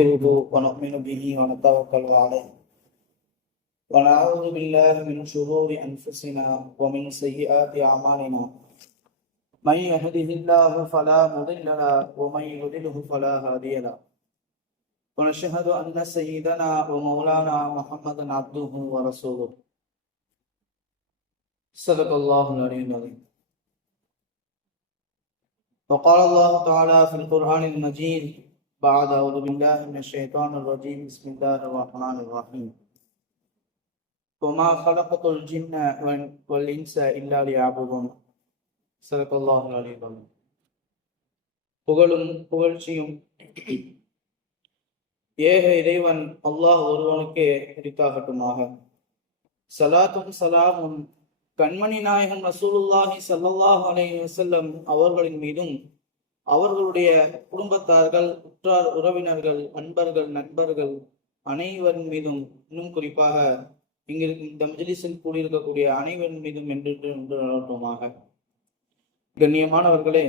ونستغفره ونؤمن به ونتوكل عليه. ونعوذ بالله من شرور أنفسنا ومن سيئات أعمالنا. من يهده الله فلا مضل له ومن يضلله فلا هادي له. ونشهد أن سيدنا ومولانا محمدا عبده ورسوله. صدق الله العلي العظيم. وقال الله تعالى في القرآن المجيد بعد أعوذ بالله من الشيطان الرجيم بسم الله الرحمن الرحيم وما خلقت الجن وال- والإنس إلا ليعبدون صدق الله العلي العظيم புகழும் புகழ்ச்சியும் ஏக இறைவன் அல்லாஹ் ஒருவனுக்கே குறித்தாகட்டுமாக சலாத்தும் சலாமும் கண்மணி நாயகம் ரசூலுல்லாஹி ஸல்லல்லாஹு அலைஹி வஸல்லம் அவர்களின் மீதும் அவர்களுடைய குடும்பத்தார்கள் உற்றார் உறவினர்கள் அன்பர்கள் நண்பர்கள் அனைவரின் மீதும் இன்னும் குறிப்பாக இங்கிருக்கும் இந்த மஜ்லிஸில் கூடியிருக்கக்கூடிய அனைவரின் மீதும் என்று என்று கண்ணியமானவர்களே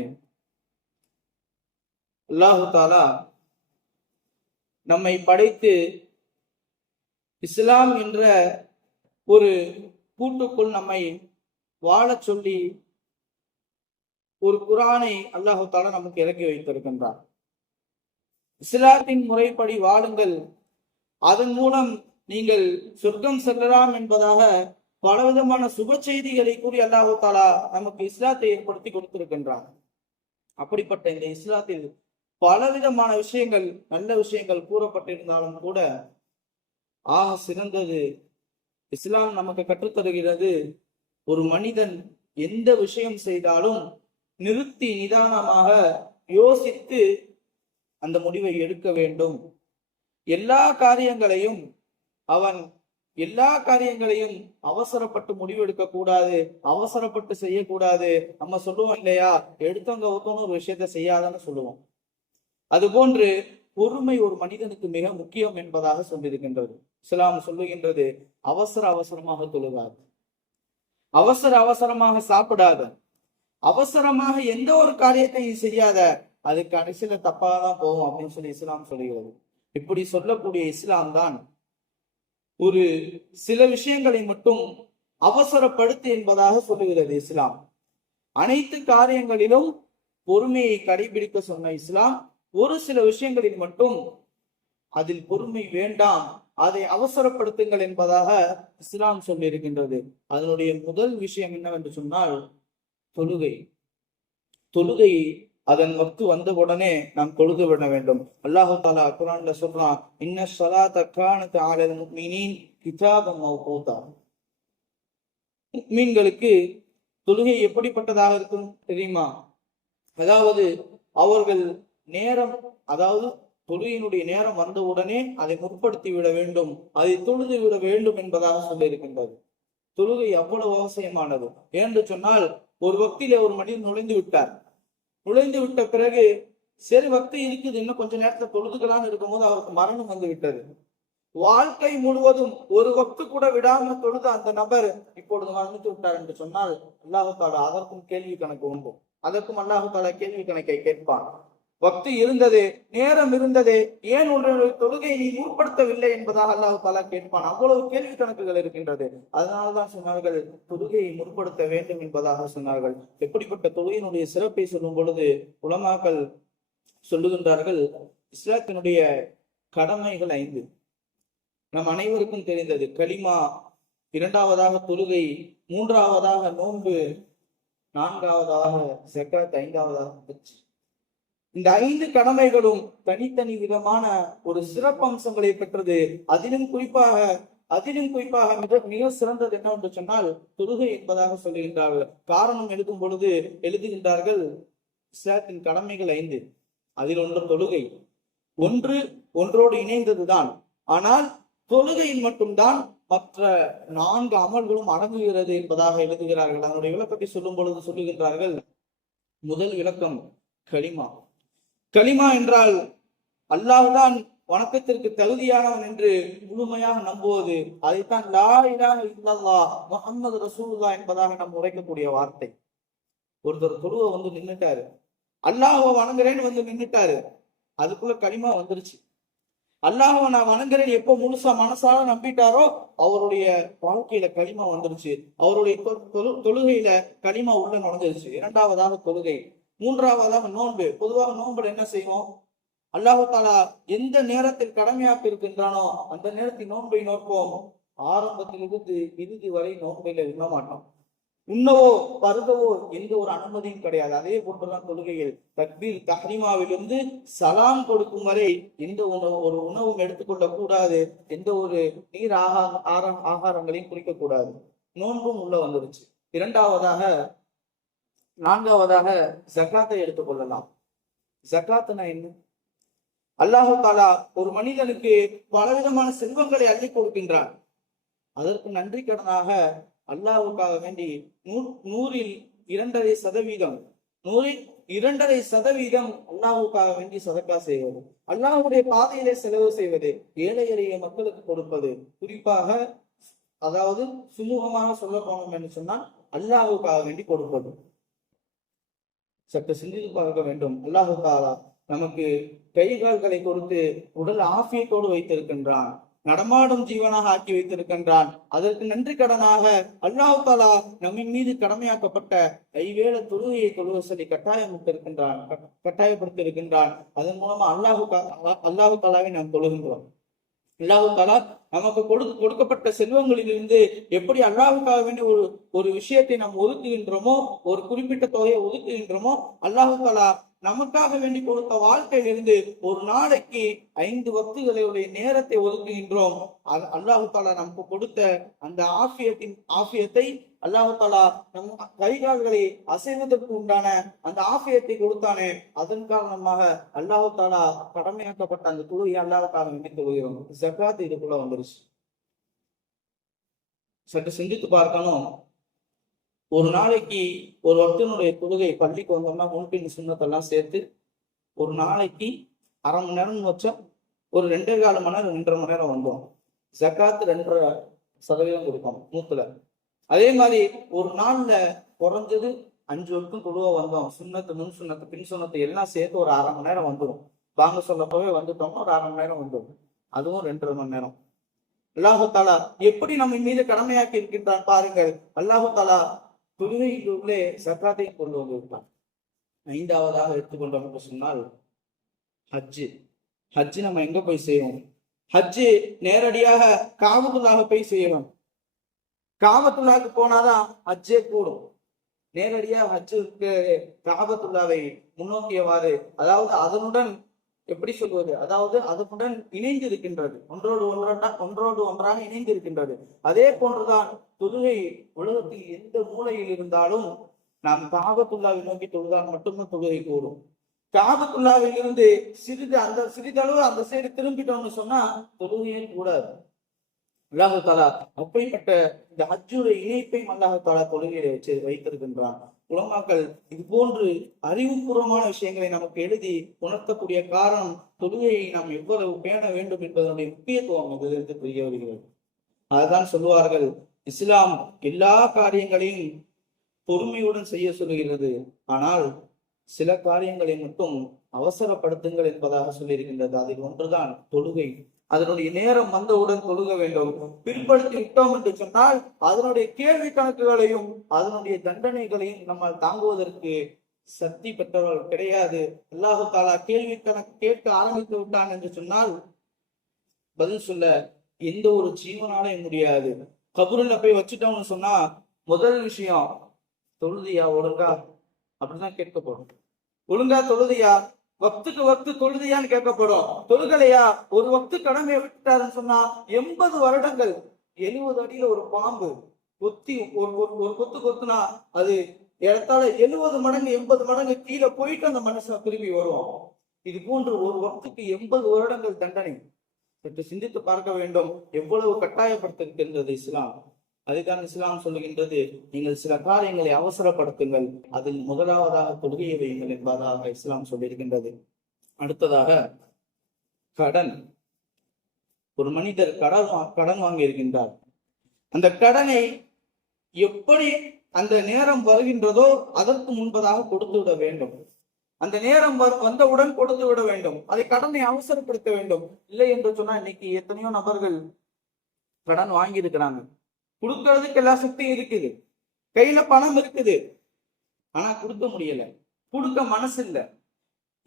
அல்லாஹு தாலா நம்மை படைத்து இஸ்லாம் என்ற ஒரு கூட்டுக்குள் நம்மை வாழச் சொல்லி ஒரு குரானை அல்லாஹு தாலா நமக்கு இறக்கி வைத்திருக்கின்றார். இஸ்லாத்தின் முறைப்படி வாழுங்கள். அதன் மூலம் நீங்கள் சொர்க்கம் செல்லலாம் என்பதாக பலவிதமான சுப செய்திகளை கூறி அல்லாஹு தாலா நமக்கு இஸ்லாத்தை ஏற்படுத்தி கொடுத்திருக்கின்றார். அப்படிப்பட்ட இந்த இஸ்லாத்தில் பலவிதமான விஷயங்கள் நல்ல விஷயங்கள் கூறப்பட்டிருந்தாலும் கூட ஆக சிறந்தது. இஸ்லாம் நமக்கு கற்றுத்தருகிறது. ஒரு மனிதன் எந்த விஷயம் செய்தாலும் நிறுத்தி நிதானமாக யோசித்து அந்த முடிவை எடுக்க வேண்டும். எல்லா காரியங்களையும் அவன் எல்லா காரியங்களையும் அவசரப்பட்டு முடிவெடுக்க கூடாது அவசரப்பட்டு செய்யக்கூடாது. நம்ம சொல்லுவோம் இல்லையா? எடுத்தவங்க ஒருத்தவங்க ஒரு விஷயத்த செய்யாதன்னு சொல்லுவோம். அது போன்று பொறுமை ஒரு மனிதனுக்கு மிக முக்கியம் என்பதாக சொல்லியிருக்கின்றது. இஸ்லாம் சொல்லுகின்றது அவசர அவசரமாக தொழுகாது. அவசர அவசரமாக சாப்பிடாத. அவசரமாக எந்த ஒரு காரியத்தையும் செய்யாத. அது கடைசியில தப்பாக தான் போகும் அப்படின்னு சொல்லி இஸ்லாம் சொல்லுகிறது இப்படி சொல்லக்கூடிய இஸ்லாம் தான் ஒரு சில விஷயங்களை மட்டும் அவசரப்படுத்து என்பதாக சொல்லுகிறது இஸ்லாம். அனைத்து காரியங்களிலும் பொறுமையை கடைபிடிக்க சொன்ன இஸ்லாம் ஒரு சில விஷயங்களில் மட்டும் அதில் பொறுமை வேண்டாம் அதை அவசரப்படுத்துங்கள் என்பதாக இஸ்லாம் சொல்லியிருக்கின்றது. அதனுடைய முதல் விஷயம் என்னவென்று சொன்னால் தொழுகை. தொழுகை அதன் வக்து வந்த உடனே நாம் தொழுது விட வேண்டும். அல்லாஹு தாலா குரான்ல சொல்றான் இன்ன சலா கானத் அலல் மீனின் கிதாபம் மவ்கூதா மீன்களுக்கு தொழுகை எப்படிப்பட்டதாக இருக்கும் தெரியுமா? அதாவது அவர்கள் நேரம் அதாவது தொழுகையினுடைய நேரம் வந்தவுடனே அதை முற்படுத்தி விட வேண்டும். அதை தொழுது விட வேண்டும் என்பதாக சொல்லியிருக்கின்றது. தொழுகை அவ்வளவு அவசியமானது. ஏன்று சொன்னால் ஒரு பக்தியில ஒரு மனிதன் நுழைந்து விட்டார். நுழைந்து விட்ட பிறகு சரி பக்தி இருக்குது இன்னும் கொஞ்ச நேரத்துல தொழுதுக்கலாம்னு இருக்கும்போது அவருக்கு மரணம் வந்து விட்டது. வாழ்க்கை முழுவதும் ஒரு வக்து கூட விடாம தொழுத அந்த நபர் இப்பொழுது மரணித்து விட்டார் என்று சொன்னால் அல்லாஹு தாலா அதற்கும் கேள்வி கணக்கு உண்டும் அதற்கும் அல்லாஹு தாலா கேள்வி கணக்கை கேட்பான். பக்தி இருந்தது நேரம் இருந்தது. ஏன் உன்னுடைய தொழுகையை நீ முற்படுத்தவில்லை என்பதாக அல்லாஹ் தாலா கேட்பான். அவ்வளவு கேள்வி கணக்குகள் இருக்கின்றது. அதனால்தான் சொன்னார்கள் தொழுகையை முற்படுத்த வேண்டும் என்பதாக சொன்னார்கள். எப்படிப்பட்ட தொழுகையினுடைய சிறப்பை சொல்லும் பொழுது உலமாக்கள் சொல்லுகின்றார்கள் இஸ்லாத்தினுடைய கடமைகள் ஐந்து. நம் அனைவருக்கும் தெரிந்தது களிமா இரண்டாவதாக தொழுகை மூன்றாவதாக நோன்பு நான்காவதாக செக்காத் ஐந்தாவதாக இந்த ஐந்து கடமைகளும் தனித்தனி விதமான ஒரு சிறப்பம்சங்களை பெற்றது. அதிலும் குறிப்பாக அதிலும் குறிப்பாக மிக மிக சிறந்தது என்னவென்று சொன்னால் தொழுகை என்பதாக சொல்லுகின்றார்கள் காரணம் எழுதும் பொழுது எழுதுகின்றார்கள் இஸ்லாத்தின் கடமைகள் ஐந்து. அதில் ஒன்று தொழுகை. ஒன்று ஒன்றோடு இணைந்ததுதான். ஆனால் தொழுகையில் மட்டும்தான் மற்ற நான்கு அமல்களும் அடங்குகிறது என்பதாக எழுதுகிறார்கள். அதனுடைய விளக்கத்தை சொல்லும் பொழுது சொல்லுகின்றார்கள் முதல் விளக்கம் களிமா. கலிமா என்றால் அல்லாஹுதான் வணக்கத்திற்கு தகுதியானவன் என்று முழுமையாக நம்புவது. அதைத்தான் லா இலாக இல்லல்லா முஹம்மது ரசூல்லா என்பதாக நாம் உரைக்கக்கூடிய வார்த்தை. ஒருத்தர் தொழுவ வந்து நின்னுட்டாரு. அல்லாஹ்வை வணங்குறேன்னு வந்து நின்னுட்டாரு. அதுக்குள்ள கனிமா வந்துருச்சு. அல்லாஹ்வை நான் வணங்குறேன் எப்போ முழுசா மனசால நம்பிட்டாரோ அவருடைய வாழ்க்கையில களிமா வந்துருச்சு. அவருடைய தொழு- தொழுகையில களிமா உள்ள நுழைஞ்சிருச்சு. இரண்டாவதாக தொழுகை. மூன்றாவதாக நோன்பு. பொதுவாக நோன்பு என்ன செய்வோம்? அல்லாஹு தாலா எந்த நேரத்தில் கடமையாக்கி இருக்கின்றானோ அந்த நேரத்தில் நோன்பை நோற்போம். ஆரம்பத்திலிருந்து இறுதி வரை நோன்பையில உண்ண மாட்டோம். உண்ணவோ பருகவோ எந்த ஒரு அனுமதியும் கிடையாது. அதே போன்றுதான் தொழுகையில். தக்பீர் தஹரிமாவிலிருந்து சலாம் கொடுக்கும் வரை எந்த உணவு ஒரு உணவும் எடுத்துக்கொள்ள கூடாது. எந்த ஒரு நீர் ஆகா ஆரம் ஆகாரங்களையும் குறிக்கக்கூடாது கூடாது. நோன்பும் உள்ள வந்துருச்சு. இரண்டாவதாக நான்காவதாக ஜக்காத்தை எடுத்துக்கொள்ளலாம் ஜக்காத்துனா என்ன? அல்லாஹு தாலா ஒரு மனிதனுக்கு பலவிதமான செல்வங்களை அள்ளி கொடுக்கின்றார் அதற்கு நன்றி கடனாக அல்லாஹுக்காக வேண்டி நூ- நூறில் இரண்டரை சதவீதம் நூறில் இரண்டரை சதவீதம் அல்லாஹுக்காக வேண்டி சதக்கா செய்வது அல்லாஹுடைய பாதையிலே செலவு செய்வது ஏழை எளிய மக்களுக்கு கொடுப்பது. குறிப்பாக அதாவது சுமூகமாக சொல்ல போனோம் என்று சொன்னால் அல்லாஹுக்காக வேண்டி கொடுப்பது. சற்று சிந்தித்து பார்க்க வேண்டும். அல்லாஹு தாலா நமக்கு கை கால்களை கொடுத்து உடல் ஆஃபியத்தோடு வைத்திருக்கின்றான். நடமாடும் ஜீவனாக ஆக்கி வைத்திருக்கின்றான். அதற்கு நன்றி கடனாக அல்லாஹ் தாலா நம்மின் மீது கடமையாக்கப்பட்ட ஐவேள தொழுகையை தொழுவ சொல்லி கட்டாயமிட்டிருக்கின்றான் கட்டாயப்படுத்தியிருக்கின்றான் அதன் மூலமா அல்லாஹு அல்லாஹு தாலாவை நாம் தொழுகின்றோம். அல்லாஹு நமக்கு கொடுக்க கொடுக்கப்பட்ட செல்வங்களிலிருந்து எப்படி அல்லாஹுக்காக வேண்டிய ஒரு ஒரு விஷயத்தை நாம் ஒதுக்குகின்றோமோ ஒரு குறிப்பிட்ட தொகையை ஒதுக்குகின்றோமோ அல்லாஹு நமக்காக வேண்டி கொடுத்த வாழ்க்கையிலிருந்து ஒரு நாளைக்கு ஐந்து வக்துகளுடைய நேரத்தை ஒதுக்குகின்றோம். அது அல்லாஹு தாலா நமக்கு கொடுத்த அந்த ஆஃபியத்தின் ஆஃபியத்தை அல்லாஹு தாலா நம் கைகால்களை அசைவதற்கு உண்டான அந்த ஆஃபியத்தை கொடுத்தானே அதன் காரணமாக அல்லாஹு தாலா கடமையாக்கப்பட்ட அந்த தொழுகை அல்லாஹுக்காக நினைத்து கொள்கிறோம். ஜக்காத் இதுக்குள்ள வந்துருச்சு. சற்று சிந்தித்து பார்க்கணும். ஒரு நாளைக்கு ஒரு பக்தனுடைய தொழுகை பள்ளிக்கு வந்தோம்னா முன்பின் சுண்ணத்தெல்லாம் சேர்த்து ஒரு நாளைக்கு அரை மணி நேரம்னு வச்சா ஒரு ரெண்டே கால மணி நேரம் ரெண்டரை மணி நேரம் வந்தோம். ஜக்காத்து ரெண்டரை சதவீதம் கொடுப்போம் நூத்துல. அதே மாதிரி ஒரு நாள்ல குறைஞ்சது அஞ்சு வரைக்கும் தொழுவ வந்தோம். சுண்ணத்து முன் சுண்ணத்து பின் சுண்ணத்து எல்லாம் சேர்த்து ஒரு அரை மணி நேரம் வந்துடும் வாங்க சொல்லப்பவே வந்துட்டோம்னா ஒரு அரை மணி நேரம் வந்துடும் அதுவும் ரெண்டரை மணி நேரம். அல்லாஹு தாலா எப்படி நம்ம மீது கடமையாக்கி இருக்கின்றான் பாருங்கள். அல்லாஹு தாலா தொழுகைக்குள்ளே சக்காத்தை கொண்டு வந்து ஐந்தாவதாக எடுத்துக்கொண்டோம் என்று சொன்னால் ஹஜ்ஜு. ஹஜ்ஜு நம்ம எங்க போய் செய்வோம் ஹஜ்ஜு நேரடியாக காபத்துள்ளாக போய் செய்யணும். காபத்துள்ளாக்கு போனாதான் ஹஜ்ஜே கூடும். நேரடியாக ஹஜ்ஜுக்கு காபத்துள்ளாவை முன்னோக்கியவாறு அதாவது அதனுடன் எப்படி சொல்வது? அதாவது அதனுடன் இணைந்து இருக்கின்றது ஒன்றோடு ஒன்றா ஒன்றோடு ஒன்றாக இணைந்து இருக்கின்றது அதே போன்றுதான் தொழுகை உலகத்தில் எந்த மூலையில் இருந்தாலும் நாம் காபத்துள்ளாவை நோக்கி தொழுதால் மட்டும்தான் தொழுகை கூடும். காபத்துள்ளாவில் இருந்து சிறிது அந்த சிறிதளவு அந்த சைடு திரும்பிட்டோம்னு சொன்னா தொழுகையே கூடாது. அல்லாஹு தாலா அப்படிப்பட்ட இந்த ஹஜ்ஜுடைய இணைப்பையும் அல்லாஹு தாலா தொழுகையில வச்சு வைத்திருக்கின்றான். உலமாக்கள் இது போன்று அறிவுபூர்வமான விஷயங்களை நமக்கு எழுதி உணர்த்தக்கூடிய காரணம் தொழுகையை நாம் எவ்வளவு பேண வேண்டும் என்பதனுடைய முக்கியத்துவம் இதிலிருந்து புரிய வருகிறது. அதுதான் சொல்லுவார்கள் இஸ்லாம் எல்லா காரியங்களையும் பொறுமையுடன் செய்ய சொல்லுகிறது. ஆனால் சில காரியங்களை மட்டும் அவசரப்படுத்துங்கள் என்பதாக சொல்லியிருக்கின்றது. அதில் ஒன்றுதான் தொழுகை. அதனுடைய நேரம் வந்தவுடன் தொழுக வேண்டும். பின்படுத்தி விட்டோம் என்று சொன்னால் அதனுடைய கேள்வி கணக்குகளையும் அதனுடைய தண்டனைகளையும் நம்மால் தாங்குவதற்கு சக்தி பெற்றவர்கள் கிடையாது. அல்லாஹு தாலா கேள்வி கணக்கு கேட்க ஆரம்பித்து விட்டான் என்று சொன்னால் பதில் சொல்ல எந்த ஒரு ஜீவனாலையும் முடியாது. கபூரில் போய் வச்சுட்டோம்னு சொன்னா முதல் விஷயம் தொழுதியா ஒழுங்கா? அப்படிதான் கேட்கப்படும். ஒழுங்கா தொழுதியா? வக்துக்கு வக்து தொழுதையான்னு கேட்கப்படும். தொழுகலையா? ஒரு வக்து கடமையை விட்டுட்டாருன்னு சொன்னா எண்பது வருடங்கள் எழுபது அடியில ஒரு பாம்பு கொத்தி ஒரு ஒரு- ஒரு கொத்து கொத்துனா அது இடத்தால எழுபது மடங்கு எண்பது மடங்கு கீழே போயிட்டு அந்த மனுஷன் திரும்பி வரும் இது போன்று ஒரு வக்துக்கு எண்பது வருடங்கள் தண்டனை. சற்று சிந்தித்து பார்க்க வேண்டும். எவ்வளவு கட்டாயப்படுத்திருக்கின்றது இஸ்லாம். அதுதான் இஸ்லாம் சொல்லுகின்றது நீங்கள் சில காரியங்களை அவசரப்படுத்துங்கள் அதில் முதலாவதாக தொழுகையை வையுங்கள் என்பதாக இஸ்லாம் சொல்லியிருக்கின்றது. அடுத்ததாக கடன். ஒரு மனிதர் கடன் வா- கடன் வாங்கி இருக்கின்றார் அந்த கடனை எப்படி அந்த நேரம் வருகின்றதோ அதற்கு முன்பதாக கொடுத்து விட வேண்டும். அந்த நேரம் வந்தவுடன் கொடுத்து விட வேண்டும். அதை கடனை அவசரப்படுத்த வேண்டும். இல்லை என்று சொன்னா இன்னைக்கு எத்தனையோ நபர்கள் கடன் வாங்கி இருக்கிறாங்க கொடுக்கறதுக்கு எல்லா சக்தியும் இருக்குது. கையில பணம் இருக்குது. ஆனா கொடுக்க முடியல. கொடுக்க மனசு இல்லை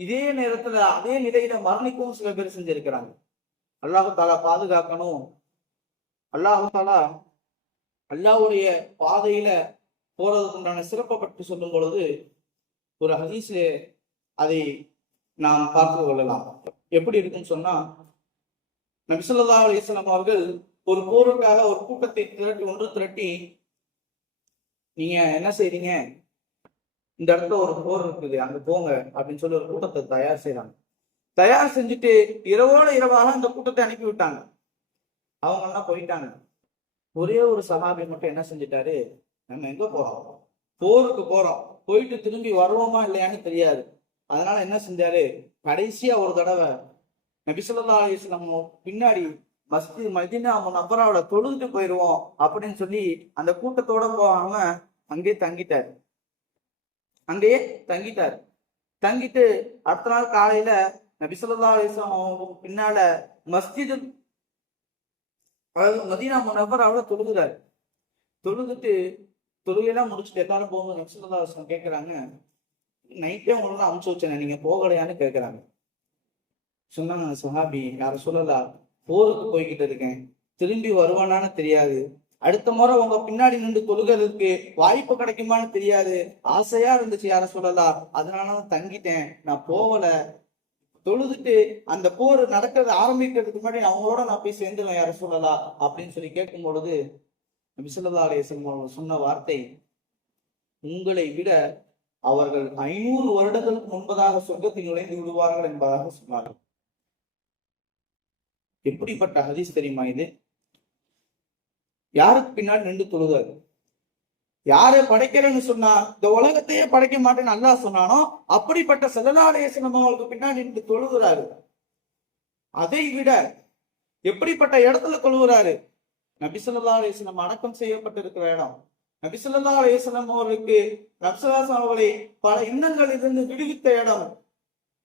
இதே நேரத்துல அதே நிலையில மரணிக்கவும் சில பேர் செஞ்சிருக்கிறாங்க. அல்லாஹு தாலா பாதுகாக்கணும். அல்லாஹு தாலா அல்லாஹ்வுடைய பாதையில போறதுக்கு உண்டான சிறப்பை பற்றி சொல்லும் பொழுது ஒரு ஹதீஸ்ல அதை நாம் பார்த்து கொள்ளலாம். எப்படி இருக்குன்னு சொன்னா நபிசல்லா அலிஸ்லாம் அவர்கள் ஒரு போருக்காக ஒரு கூட்டத்தை திரட்டி ஒன்று திரட்டி நீங்க என்ன செய்றீங்க? இந்த இடத்துல ஒரு போர் இருக்குது அங்க போங்க அப்படின்னு சொல்லி ஒரு கூட்டத்தை தயார் செய்யறாங்க தயார் செஞ்சுட்டு இரவோட இரவாக அந்த கூட்டத்தை அனுப்பி விட்டாங்க. அவங்க எல்லாம் போயிட்டாங்க. ஒரே ஒரு சகாபி மட்டும் என்ன செஞ்சிட்டாரு? நம்ம எங்க போறோம்? போருக்கு போறோம். போயிட்டு திரும்பி வருவோமா இல்லையான்னு தெரியாது. அதனால என்ன செஞ்சாரு? கடைசியா ஒரு தடவை நபிசல்லா அலிஸ்லாம் பின்னாடி மஸ்தி மதினா நபராவோட தொழுதுட்டு போயிருவோம் அப்படின்னு சொல்லி அந்த கூட்டத்தோட போகாம அங்கேயே தங்கிட்டாரு. அங்கேயே தங்கிட்டாரு. தங்கிட்டு அடுத்த நாள் காலையில நபிசல்லா அலிஸ்லாம் பின்னால மஸ்ஜிது அதாவது மதீனா நபர் அவளை தொழுகிறாரு. தொழுதுட்டு தொழுகையெல்லாம் முடிச்சுட்டு எல்லாரும் போகும்போது நபிசல்லா அலிஸ்லாம் கேட்கறாங்க நைட்டே உங்களெல்லாம் அமுச்சு வச்சேன் நீங்க போகலையான்னு கேட்கிறாங்க சொன்னாங்க சஹாபி யார சொல்லலாம் போருக்கு போய்கிட்டு இருக்கேன். திரும்பி வருவானான்னு தெரியாது. அடுத்த முறை உங்க பின்னாடி நின்று தொழுகிறதுக்கு வாய்ப்பு கிடைக்குமான்னு தெரியாது. ஆசையா இருந்துச்சு யார சொல்லலாம் அதனாலதான் தங்கிட்டேன். நான் போகல. தொழுதுட்டு அந்த போர் நடக்கிறது ஆரம்பிக்கிறதுக்கு முன்னாடி அவங்களோட நான் போய் சேர்ந்துருவேன் யார சொல்லலாம் அப்படின்னு சொல்லி கேட்கும் பொழுது நபிசல்லா சொன்ன வார்த்தை உங்களை விட அவர்கள் ஐநூறு வருடங்களுக்கு முன்பதாக சொர்க்கத்தில் நுழைந்து விடுவார்கள் என்பதாக சொன்னார்கள். எப்படிப்பட்ட ஹதீஸ் தெரியுமா இது? யாருக்கு பின்னாடி நின்று தொழுதாரு? யாரை படைக்கிறேன்னு சொன்னா இந்த உலகத்தையே படைக்க மாட்டேன்னு அல்லா சொன்னானோ அப்படிப்பட்ட செல்லலாலேசனம் அவங்களுக்கு பின்னாடி நின்று தொழுகிறாரு. அதை விட எப்படிப்பட்ட இடத்துல தொழுகிறாரு? நபிசல்லா அலேசனம் அடக்கம் செய்யப்பட்டிருக்கிற இடம். நபிசல்லா அலேசனம் அவர்களுக்கு நப்சலாசம் அவர்களை பல இன்னங்களிலிருந்து விடுவித்த இடம்.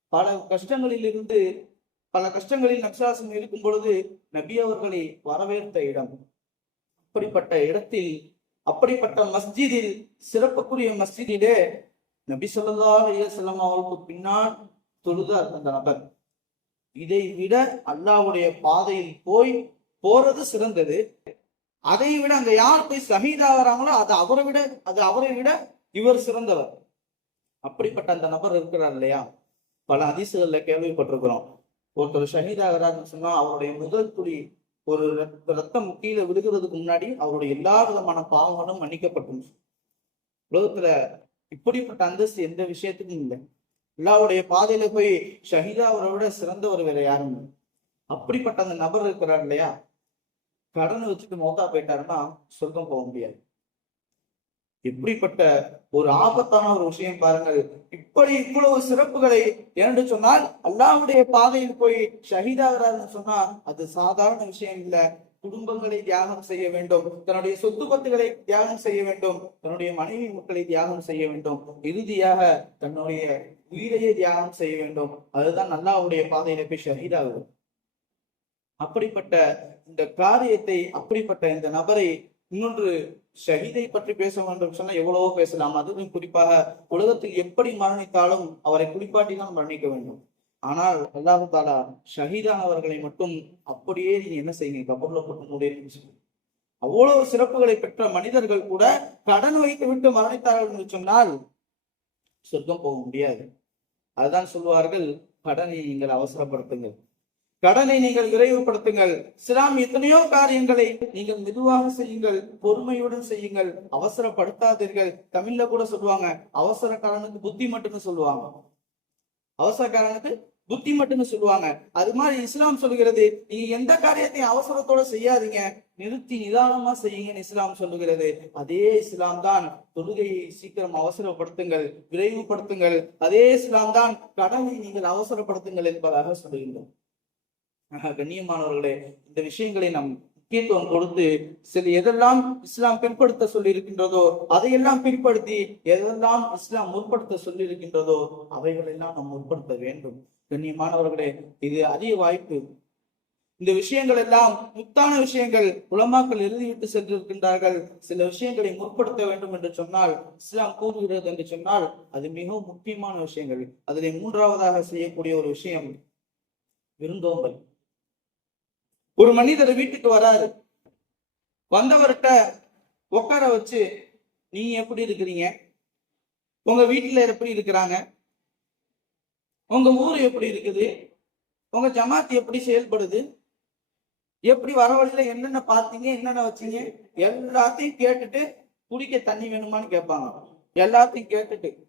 பல கஷ்டங்களில் இருந்து பல கஷ்டங்களில் நப்சாசம் இருக்கும் பொழுது நபி அவர்களை வரவேற்ற இடம். அப்படிப்பட்ட இடத்தில் அப்படிப்பட்ட மஸ்ஜிதில் சிறப்புக்குரிய மஸ்ஜிதிலே நபி சொல்லா அலையம் அவருக்கு பின்னால் தொழுதார் அந்த நபர். இதை விட அல்லாஹ்வுடைய பாதையில் போய் போறது சிறந்தது. அதை விட அங்க யார் போய் ஷஹீதாகிறாங்களோ அது அவரை விட அது அவரை விட இவர் சிறந்தவர். அப்படிப்பட்ட அந்த நபர் இருக்கிறார் இல்லையா? பல அதிசுகள்ல கேள்விப்பட்டிருக்கிறோம். ஒருத்தர் ஷஹீதாகிறாருன்னு சொன்னா அவருடைய முதல் துளி ஒரு ரத்தம் கீழே விழுகிறதுக்கு முன்னாடி அவருடைய எல்லா விதமான பாவங்களும் மன்னிக்கப்பட்டும் உலகத்துல இப்படிப்பட்ட அந்தஸ்து எந்த விஷயத்துக்கும் இல்லை. அல்லாவுடைய பாதையில போய் ஷஹீதா அவரை விட சிறந்தவர் வேற யாரும் இல்லை. அப்படிப்பட்ட அந்த நபர் இருக்கிறார் இல்லையா? கடன் வச்சுட்டு மௌத்தா போயிட்டாருன்னா சொர்க்கம் போக முடியாது. எப்படிப்பட்ட ஒரு ஆபத்தான ஒரு விஷயம் பாருங்கள். இப்படி இவ்வளவு சிறப்புகளை என்று சொன்னால் அல்லாவுடைய பாதையில் போய் ஷஹீதாகிறார்னு சொன்னா அது சாதாரண விஷயம் இல்ல. குடும்பங்களை தியாகம் செய்ய வேண்டும். தன்னுடைய சொத்து பத்துகளை தியாகம் செய்ய வேண்டும். தன்னுடைய மனைவி மக்களை தியாகம் செய்ய வேண்டும். இறுதியாக தன்னுடைய உயிரையே தியாகம் செய்ய வேண்டும். அதுதான் அல்லாஹ்வுடைய பாதையில போய் ஷஹீதாகும் அப்படிப்பட்ட இந்த காரியத்தை அப்படிப்பட்ட இந்த நபரை இன்னொன்று ஷஹீதை பற்றி பேச வேண்டும் சொன்னால் எவ்வளவோ பேசலாம். அதுவும் குறிப்பாக உலகத்தில் எப்படி மரணித்தாலும் அவரை குளிப்பாட்டி தான் மரணிக்க வேண்டும். ஆனால் அல்லாஹு தாலா ஷஹீதானவர்களை மட்டும் அப்படியே நீங்க என்ன செய்யுங்க கபூர்ல போட்டு முடியும் அவ்வளவு சிறப்புகளை பெற்ற மனிதர்கள் கூட கடன் வைத்து விட்டு மரணித்தார்கள் என்று சொன்னால் சொர்க்கம் போக முடியாது. அதுதான் சொல்வார்கள் கடனை நீங்கள் அவசரப்படுத்துங்கள். கடனை நீங்கள் விரைவுபடுத்துங்கள். இஸ்லாம் எத்தனையோ காரியங்களை நீங்கள் மெதுவாக செய்யுங்கள். பொறுமையுடன் செய்யுங்கள். அவசரப்படுத்தாதீர்கள். தமிழ்ல கூட சொல்லுவாங்க அவசரக்காரனுக்கு புத்தி மட்டும்னு சொல்லுவாங்க. அவசரக்காரனுக்கு புத்தி மட்டும்னு சொல்லுவாங்க. அது மாதிரி இஸ்லாம் சொல்லுகிறது நீங்க எந்த காரியத்தையும் அவசரத்தோட செய்யாதீங்க. நிறுத்தி நிதானமா செய்யுங்கன்னு இஸ்லாம் சொல்லுகிறது. அதே இஸ்லாம் தான் தொழுகையை சீக்கிரம் அவசரப்படுத்துங்கள் விரைவுபடுத்துங்கள். அதே இஸ்லாம் தான் கடனை நீங்கள் அவசரப்படுத்துங்கள் என்பதாக சொல்லுகின்றோம் கண்ணியமானவர்களே இந்த விஷயங்களை நாம் முக்கியத்துவம் கொடுத்து சில எதெல்லாம் இஸ்லாம் பிற்படுத்த சொல்லி இருக்கின்றதோ அதையெல்லாம் பிற்படுத்தி எதெல்லாம் இஸ்லாம் முற்படுத்த சொல்லி இருக்கின்றதோ அவைகளெல்லாம் நாம் முற்படுத்த வேண்டும். கண்ணியமானவர்களே இது அதிக வாய்ப்பு. இந்த விஷயங்கள் எல்லாம் முத்தான விஷயங்கள். உலமாக்கள் எழுதிவிட்டு சென்றிருக்கின்றார்கள். சில விஷயங்களை முற்படுத்த வேண்டும் என்று சொன்னால் இஸ்லாம் கூறுகிறது என்று சொன்னால் அது மிகவும் முக்கியமான விஷயங்கள். அதிலே மூன்றாவதாக செய்யக்கூடிய ஒரு விஷயம் விருந்தோம்பல். ஒரு மனிதர் வீட்டுக்கு வராரு. வந்தவர்கிட்ட உட்கார வச்சு நீங்க எப்படி இருக்கிறீங்க? உங்க வீட்டுல எப்படி இருக்கிறாங்க? உங்க ஊர் எப்படி இருக்குது? உங்க ஜமாத் எப்படி செயல்படுது? எப்படி வர வழியில என்னென்ன பார்த்தீங்க? என்னென்ன வச்சீங்க? எல்லாத்தையும் கேட்டுட்டு குடிக்க தண்ணி வேணுமான்னு கேட்பாங்க. எல்லாத்தையும் கேட்டுட்டு.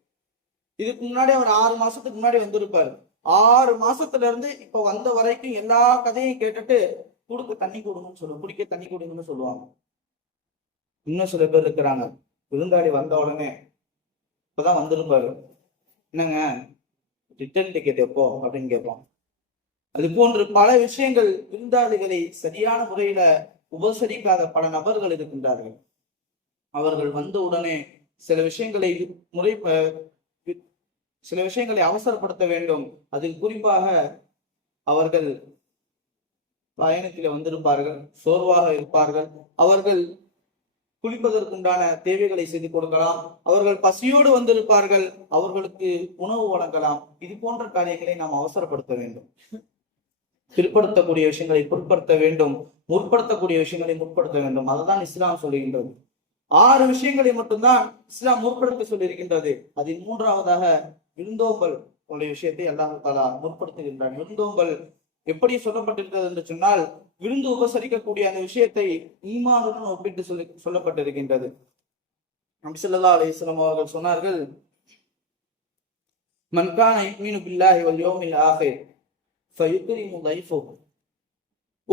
இதுக்கு முன்னாடி அவர் ஆறு மாசத்துக்கு முன்னாடி வந்திருப்பாரு. ஆறு மாசத்துல இருந்து இப்ப வந்த வரைக்கும் எல்லா கதையும் கேட்டுட்டு குடுக்க தண்ணி கொடுங்கன்னு சொல்லுவோம் குடிக்க தண்ணி கொடுங்கன்னு சொல்லுவாங்க. இன்னும் சில பேர் இருக்கிறாங்க. விருந்தாளி வந்த உடனே இப்பதான் வந்திருப்பாரு. என்னங்க ரிட்டர்ன் டிக்கெட் எப்போ? அப்படின்னு கேட்போம் அது போன்று பல விஷயங்கள் விருந்தாளிகளை சரியான முறையில உபசரிக்காத பல நபர்கள் இருக்கின்றார்கள். அவர்கள் வந்த உடனே சில விஷயங்களை முறை சில விஷயங்களை அவசரப்படுத்த வேண்டும். அதில் குறிப்பாக அவர்கள் பயணத்தில் வந்திருப்பார்கள் சோர்வாக இருப்பார்கள். அவர்கள் குளிப்பதற்குண்டான தேவைகளை செய்து கொடுக்கலாம். அவர்கள் பசியோடு வந்திருப்பார்கள் அவர்களுக்கு உணவு வழங்கலாம். இது போன்ற காரியங்களை நாம் அவசரப்படுத்த வேண்டும். பிற்படுத்தக்கூடிய விஷயங்களை பிற்படுத்த வேண்டும். முற்படுத்தக்கூடிய விஷயங்களை முற்படுத்த வேண்டும். அதுதான் இஸ்லாம் சொல்லுகின்றது. ஆறு விஷயங்களை மட்டும்தான் இஸ்லாம் முற்படுத்த சொல்லியிருக்கின்றது. அதில் மூன்றாவதாக விருந்தோம்பல் உடைய விஷயத்தை அல்லாஹ் தாலா முற்படுத்துகின்றான். விருந்தோம்பல் எப்படி சொல்லப்பட்டிருக்கிறது என்று சொன்னால் விருந்து உபசரிக்கக்கூடிய அந்த விஷயத்தை ஈமானுடன் ஒப்பிட்டு சொல்லி சொல்லப்பட்டிருக்கின்றது. நபி ஸல்லல்லாஹு அவர்கள் சொன்னார்கள் மன்கான மீனு பில்லாஹி வல் யோமில் ஆகே ஃபயுக்ரிமு தைஃபஹு.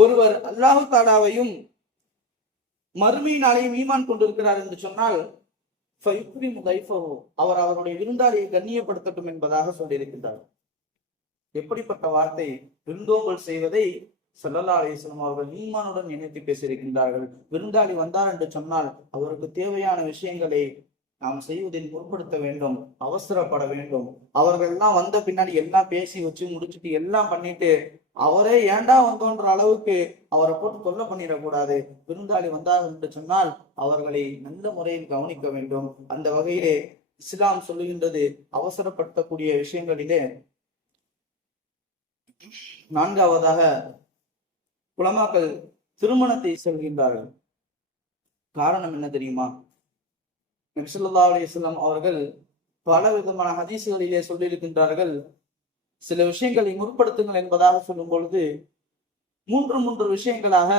ஒருவர் அல்லாஹு தாலாவையும் மறுமை நாளையும் ஈமான் கொண்டிருக்கிறார் என்று சொன்னால் ஃபயுக்ரிமு தைஃபஹு. அவர் அவருடைய விருந்தாளியை கண்ணியப்படுத்தட்டும் என்பதாக சொல்லியிருக்கின்றார். எப்படிப்பட்ட வார்த்தை விருந்தோம்பல் செய்வதை ஸல்லல்லாஹு அலைஹி அவர்கள் ஈமானுடன் இணைத்து பேசியிருக்கின்றார்கள். விருந்தாளி வந்தார் என்று சொன்னால் அவருக்கு தேவையான விஷயங்களை நாம் செய்வதில் முற்படுத்த வேண்டும் அவசரப்பட வேண்டும். அவர்கள் எல்லாம் வந்த பின்னாடி எல்லாம் பேசி வச்சு முடிச்சுட்டு எல்லாம் பண்ணிட்டு அவரே ஏண்டா வந்தோன்ற அளவுக்கு அவரை போட்டு தொல்லை பண்ணிடக்கூடாது. விருந்தாளி வந்தார் என்று சொன்னால் அவர்களை நல்ல முறையில் கவனிக்க வேண்டும். அந்த வகையிலே இஸ்லாம் சொல்லுகின்றது அவசரப்படுத்தக்கூடிய விஷயங்களிலே நான்காவதாக குலமாக்கள் திருமணத்தை சொல்கின்றார்கள். காரணம் என்ன தெரியுமா? நபிசுல்லா அலிஸ்லாம் அவர்கள் பல விதமான ஹதீசுகளிலே சொல்லியிருக்கின்றார்கள். சில விஷயங்களை முற்படுத்துங்கள் என்பதாக சொல்லும் பொழுது மூன்று மூன்று விஷயங்களாக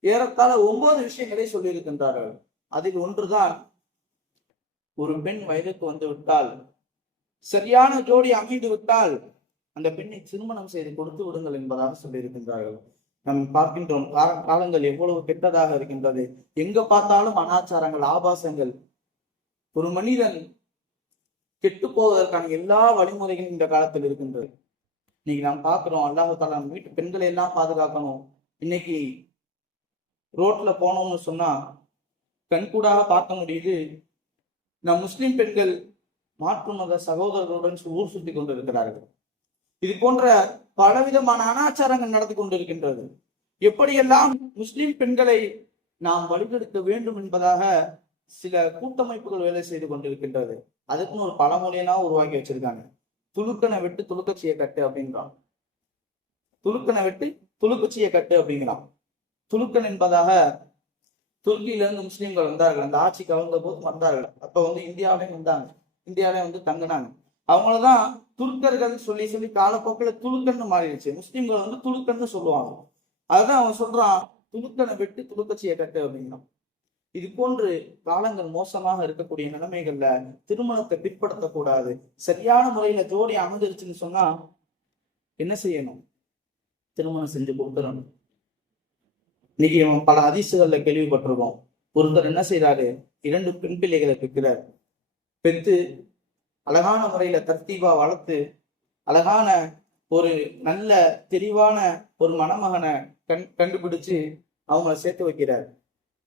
ஏறத்தாழ ஒன்பது விஷயங்களை சொல்லியிருக்கின்றார்கள். அதில் ஒன்றுதான் ஒரு பெண் வயதுக்கு வந்து விட்டால் சரியான ஜோடி அமைந்து விட்டால் அந்த பெண்ணை திருமணம் செய்து கொடுத்து விடுங்கள் என்பதாக சொல்லியிருக்கின்றார்கள். நாம் பார்க்கின்றோம் கால- காலங்கள் எவ்வளவு கெட்டதாக இருக்கின்றது. எங்க பார்த்தாலும் அனாச்சாரங்கள் ஆபாசங்கள். ஒரு மனிதன் கெட்டு போவதற்கான எல்லா வழிமுறைகளும் இந்த காலத்தில் இருக்கின்றது. இன்னைக்கு நாம் பார்க்கிறோம் அல்லாஹு தாலா வீட்டு பெண்களை எல்லாம் பாதுகாக்கணும். இன்னைக்கு ரோட்ல போனோம்னு சொன்னா கண்கூடாக பார்க்க முடியுது. நம் முஸ்லிம் பெண்கள் மாற்று மத சகோதரர்களுடன் ஊர் சுத்தி கொண்டிருக்கிறார்கள். இது போன்ற பலவிதமான அனாச்சாரங்கள் நடந்து கொண்டிருக்கின்றது. எப்படியெல்லாம் முஸ்லிம் பெண்களை நாம் வழிநடத்த வேண்டும் என்பதாக சில கூட்டமைப்புகள் வேலை செய்து கொண்டிருக்கின்றது. அதுக்குன்னு ஒரு பழமொழியனா உருவாக்கி வச்சிருக்காங்க. துலுக்கனை விட்டு துலுக்கச்சியை கட்டு அப்படிங்கிறான். துலுக்கனை விட்டு துலுக்கச்சியை கட்டு அப்படிங்கிறான். துலுக்கன் என்பதாக துருக்கியிலிருந்து இருந்து முஸ்லிம்கள் வந்தார்கள். அந்த ஆட்சி கவர்ந்த போது வந்தார்கள். அப்ப வந்து இந்தியாவிலையும் வந்தாங்க. இந்தியாவிலையும் வந்து தங்கினாங்க. அவங்கள தான் துருக்கர்கள் சொல்லி சொல்லி காலப்போக்கில் துலுக்கன்னு மாறிடுச்சு. முஸ்லீம்கள் வந்து துலுக்கன்னு சொல்லுவாங்க. அதுதான் அவன் சொல்றான் துலுக்கனை விட்டு துலுக்கச்சியை கட்டு அப்படிங்கிறான். இது போன்று காலங்கள் மோசமாக இருக்கக்கூடிய நிலைமைகள்ல திருமணத்தை பிற்படுத்தக்கூடாது. சரியான முறையில ஜோடி அமைஞ்சிருச்சுன்னு சொன்னா என்ன செய்யணும்? திருமணம் செஞ்சு கொடுத்துடணும். இன்னைக்கு அவன் பல அதிசுகள்ல கேள்விப்பட்டிருக்கோம். ஒருத்தர் என்ன செய்யறாரு இரண்டு பெண் பிள்ளைகளை பெற்கிறார் பெற்று அழகான முறையில தர்த்தீபா வளர்த்து அழகான ஒரு நல்ல தெளிவான ஒரு மணமகனை கண் கண்டுபிடிச்சு அவங்கள சேர்த்து வைக்கிறார்.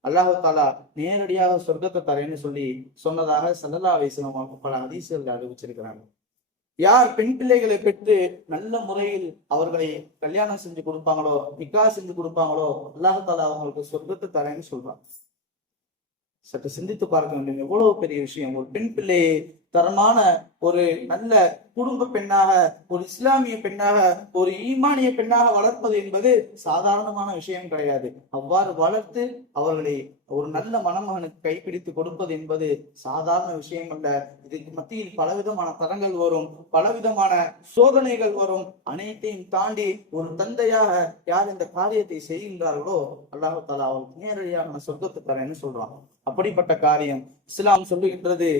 அல்லாஹு தாலா நேரடியாக சொர்க்கத்தை தரேன்னு சொல்லி சொன்னதாக சல்லல்லா அலிஸ்லாம் பல அதிசயங்களை அறிவிச்சிருக்கிறாங்க. யார் பெண் பிள்ளைகளை பெற்று நல்ல முறையில் அவர்களை கல்யாணம் செஞ்சு கொடுப்பாங்களோ நிக்கா செஞ்சு கொடுப்பாங்களோ அல்லாஹு தாலா அவங்களுக்கு சொர்க்கத்தை தரேன்னு சொல்றாங்க சற்று சிந்தித்து பார்க்க வேண்டும். எவ்வளவு பெரிய விஷயம். ஒரு பெண் பிள்ளையை தரமான ஒரு நல்ல குடும்ப பெண்ணாக ஒரு இஸ்லாமிய பெண்ணாக ஒரு ஈமானிய பெண்ணாக வளர்ப்பது என்பது சாதாரணமான விஷயம் கிடையாது. அவ்வாறு வளர்த்து அவர்களை ஒரு நல்ல மணமகனுக்கு கைப்பிடித்து கொடுப்பது என்பது சாதாரண விஷயம் அல்ல. இதுக்கு மத்தியில் பலவிதமான தரங்கள் வரும் பலவிதமான சோதனைகள் வரும். அனைத்தையும் தாண்டி ஒரு தந்தையாக யார் இந்த காரியத்தை செய்கின்றார்களோ அல்லாஹு தாலா அவருக்கு நேரடியாக நான் சொர்க்கத்தை தரேன்னு சொல்றான். அப்படிப்பட்ட காரியம் இஸ்லாம் சொல்லுகின்றது.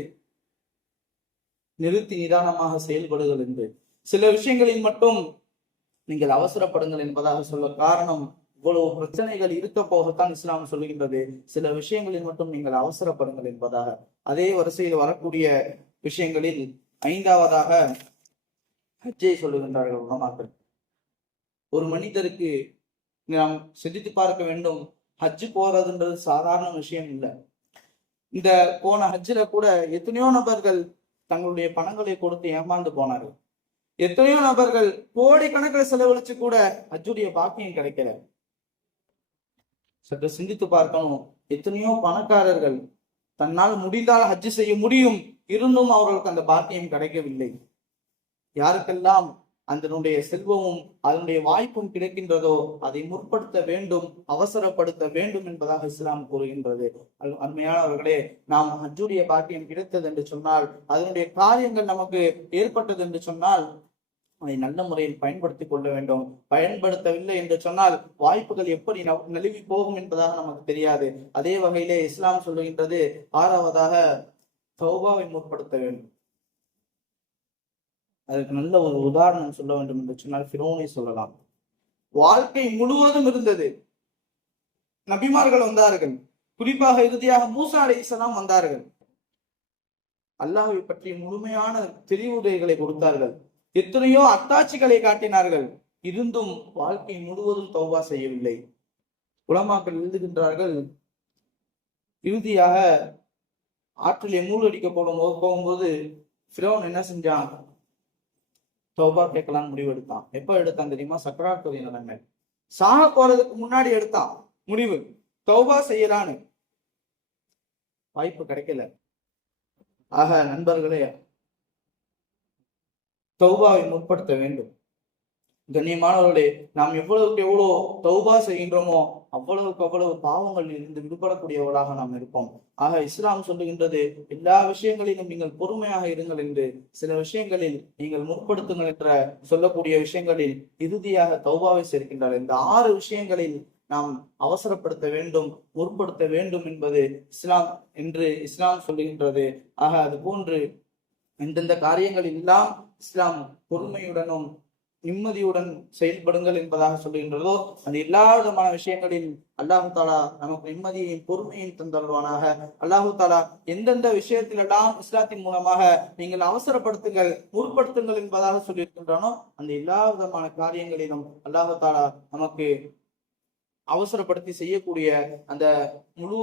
நிறுத்தி நிதானமாக செயல்படுங்கள் என்று. சில விஷயங்களில் மட்டும் நீங்கள் அவசரப்படுங்கள் என்பதாக சொல்ல காரணம் இவ்வளவு பிரச்சனைகள் இருக்க போகத்தான் இஸ்லாம் சொல்லுகின்றது. சில விஷயங்களில் மட்டும் நீங்கள் அவசரப்படுங்கள் என்பதாக. அதே வரிசையில் வரக்கூடிய விஷயங்களில் ஐந்தாவதாக ஹஜ்ஜை சொல்லுகின்றார்கள் உலமாக்கள். ஒரு மனிதருக்கு நாம் சிந்தித்து பார்க்க வேண்டும் ஹஜ் போறதுன்றது சாதாரண விஷயம் இல்லை. இந்த போன ஹஜ்ஜில கூட எத்தனையோ நபர்கள் தங்களுடைய பணங்களை கொடுத்து ஏமாந்து போனார்கள். எத்தனையோ நபர்கள் கோடிக்கணக்கில் செலவழிச்சு கூட அஜுடைய பாக்கியம் கிடைக்கல. சற்று சிந்தித்து பார்க்கணும். எத்தனையோ பணக்காரர்கள் தன்னால் முடிந்தால் ஹஜ்ஜு செய்ய முடியும். இருந்தும் அவர்களுக்கு அந்த பாக்கியம் கிடைக்கவில்லை. யாருக்கெல்லாம் அதனுடைய செல்வமும் அதனுடைய வாய்ப்பும் கிடைக்கின்றதோ அதை முற்படுத்த வேண்டும் அவசரப்படுத்த வேண்டும் என்பதாக இஸ்லாம் கூறுகின்றது. அண்மையானவர்களே நாம் ஹஜ்ஜுடைய பாக்கியம் கிடைத்தது என்று சொன்னால் அதனுடைய காரியங்கள் நமக்கு ஏற்பட்டது என்று சொன்னால் அதை நல்ல முறையில் பயன்படுத்திக் கொள்ள வேண்டும். பயன்படுத்தவில்லை என்று சொன்னால் வாய்ப்புகள் எப்படி ந- நழுவி போகும் என்பதாக நமக்கு தெரியாது. அதே வகையிலே இஸ்லாம் சொல்லுகின்றது ஆறாவதாக சௌபாவை முற்படுத்த வேண்டும். அதுக்கு நல்ல ஒரு உதாரணம் சொல்ல வேண்டும் என்று சொன்னால் ஃபிரோனை சொல்லலாம். வாழ்க்கை முழுவதும் இருந்தது. நபிமார்கள் வந்தார்கள். குறிப்பாக இறுதியாக மூசா அலிசலாம் வந்தார்கள். அல்லாஹை பற்றி முழுமையான தெரிவுரைகளை கொடுத்தார்கள். எத்தனையோ அத்தாட்சிகளை காட்டினார்கள். இருந்தும் வாழ்க்கை முழுவதும் தௌபா செய்யவில்லை. உலமாக்கள் எழுதுகின்றார்கள் இறுதியாக ஆற்றிலே மூழ்கடிக்க போடும் போகும்போது ஃபிரோன் என்ன செஞ்சான்? தௌபா கேட்கலான்னு முடிவு எடுத்தான். எப்ப எடுத்தான் தெரியுமா? சக்கராத்துறை நிலைமை சாக போறதுக்கு முன்னாடி எடுத்தான் முடிவு. தௌபா செய்யலான்னு வாய்ப்பு கிடைக்கல. ஆக நண்பர்களே தௌபாவை முற்படுத்த வேண்டும். கண்ணியமானவர்களே நாம் எவ்வளவுக்கு எவ்வளவு தௌபா செய்கின்றோமோ அவ்வளவுக்கு அவ்வளவு பாவங்களில் இருந்து விடுபடக்கூடியவர்களாக நாம் இருப்போம். ஆக இஸ்லாம் சொல்லுகின்றது எல்லா விஷயங்களிலும் நீங்கள் பொறுமையாக இருங்கள் என்று சில விஷயங்களில் நீங்கள் முற்படுத்துங்கள் என்ற சொல்லக்கூடிய விஷயங்களில் இறுதியாக தௌபாவை சேர்க்கின்றார். இந்த ஆறு விஷயங்களில் நாம் அவசரப்படுத்த வேண்டும் முற்படுத்த வேண்டும் என்பது இஸ்லாம் என்று இஸ்லாம் சொல்லுகின்றது. ஆக அது போன்று இந்தெந்த காரியங்களில் எல்லாம் இஸ்லாம் பொறுமையுடனும் நிம்மதியுடன் செயல்படுங்கள் என்பதாக சொல்லுகின்றதோ அந்த எல்லா விதமான விஷயங்களில் அல்லாஹு தாலா நமக்கு நிம்மதியையும் பொறுமையையும் தந்தருவானாக அல்லாஹு தாலா எந்தெந்த விஷயத்திலெல்லாம் இஸ்லாத்தின் மூலமாக நீங்கள் அவசரப்படுத்துங்கள் முற்படுத்துங்கள் என்பதாக சொல்லியிருக்கின்றானோ அந்த எல்லா விதமான காரியங்களிலும் அல்லாஹு தாலா நமக்கு அவசரப்படுத்தி செய்யக்கூடிய அந்த முழு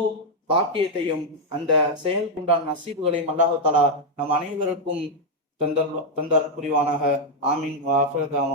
பாக்கியத்தையும் அந்த செயலுக்குண்டான நசீபுகளையும் அல்லாஹு தாலா நம் அனைவருக்கும் தந்தல் தந்தார் புரிவானாக. ஆமீன். வாஃபர்